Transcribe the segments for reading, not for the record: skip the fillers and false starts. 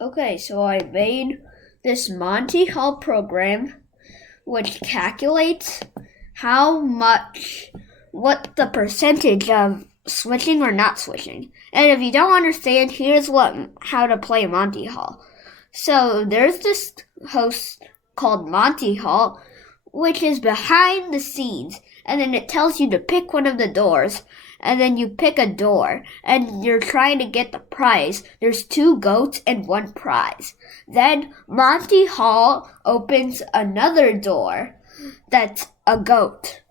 Okay, so I made this Monty Hall program which calculates what the percentage of switching or not switching. And if you don't understand, here's how to play Monty Hall. So there's this host called Monty Hall, which is behind the scenes, and then it tells you to pick one of the doors, and then you pick a door, and you're trying to get the prize. There's 2 goats and 1 prize. Then Monty Hall opens another door that's a goat,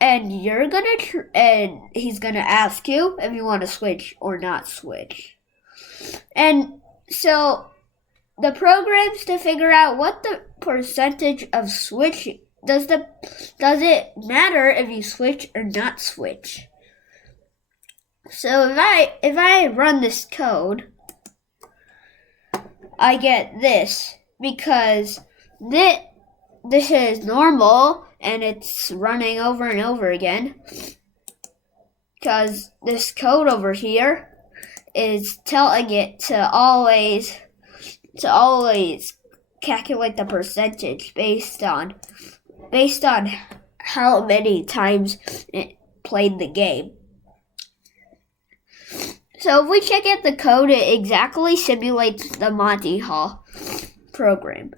and he's gonna ask you if you want to switch or not switch. And so the program's to figure out what the percentage of switching. Does it matter if you switch or not switch? So if I run this code, I get this because this is normal and it's running over and over again. Because this code over here is telling it to always calculate the percentage based on how many times it played the game. So if we check out the code, it exactly simulates the Monty Hall program.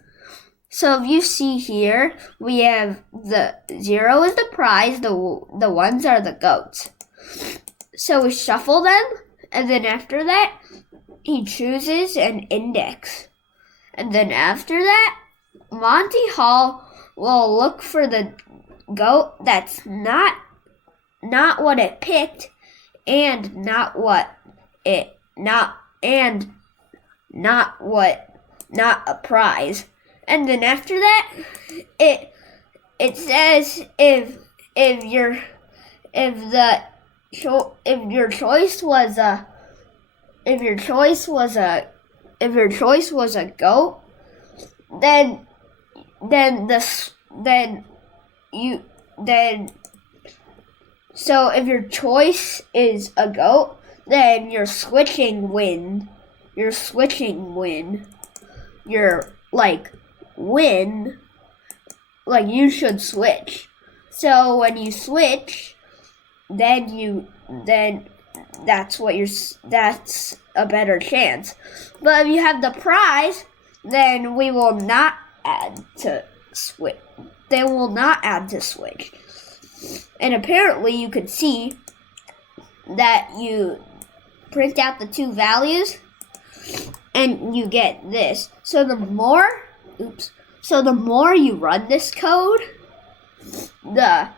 So if you see here, we have the 0 is the prize, the 1s are the goats. So we shuffle them, and then after that, he chooses an index. And then after that, Monty Hall will look for the goat that's not what it picked, and not a prize. And then after that, it says if your choice was a goat, so if your choice is a goat, then your switching win. Like you should switch. So when you switch, then that's a better chance. But if you have the prize, then we will not add to switch. They will not add to switch. And apparently you can see that you print out the 2 values and you get this. So the more you run this code, the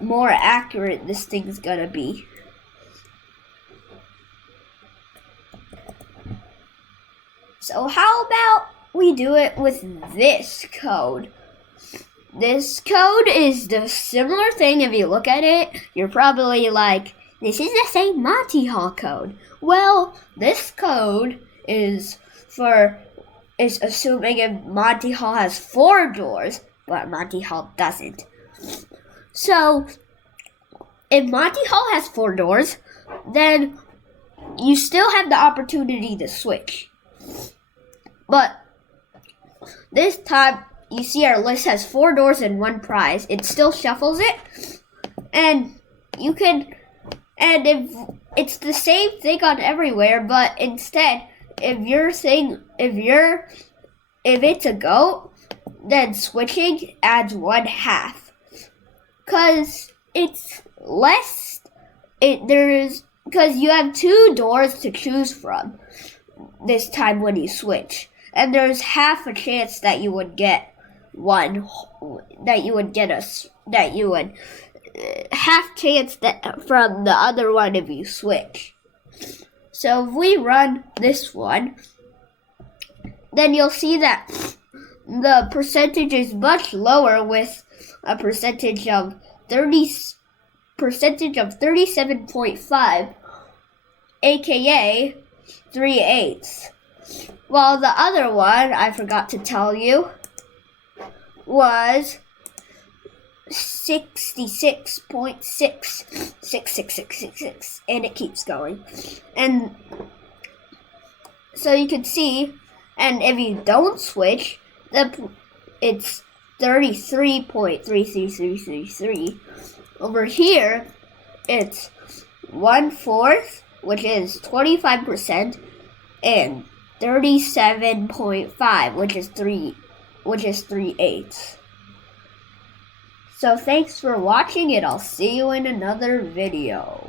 more accurate this thing's gonna be. So how about we do it with this code? This code is the similar thing. If you look at it, you're probably like, this is the same Monty Hall code. Well, this code is assuming if Monty Hall has 4 doors, but Monty Hall doesn't. So, if Monty Hall has 4 doors, then you still have the opportunity to switch. But this time, you see our list has 4 doors and 1 prize. It still shuffles it, and if it's the same thing on everywhere, but instead, if it's a goat, then switching adds 1/2. Cause it's less. Because you have 2 doors to choose from this time when you switch, and there's half a chance that you would get half chance that from the other one if you switch. So if we run this one, then you'll see that the percentage is much lower, with a percentage of 37.5, aka 3/8. While the other one, I forgot to tell you, was 66.66666, and it keeps going. And So you can see, and if you don't switch, it's 33.33333. Over here, it's 1/4, which is 25%, and 37.5, which is 3/8. So thanks for watching, and I'll see you in another video.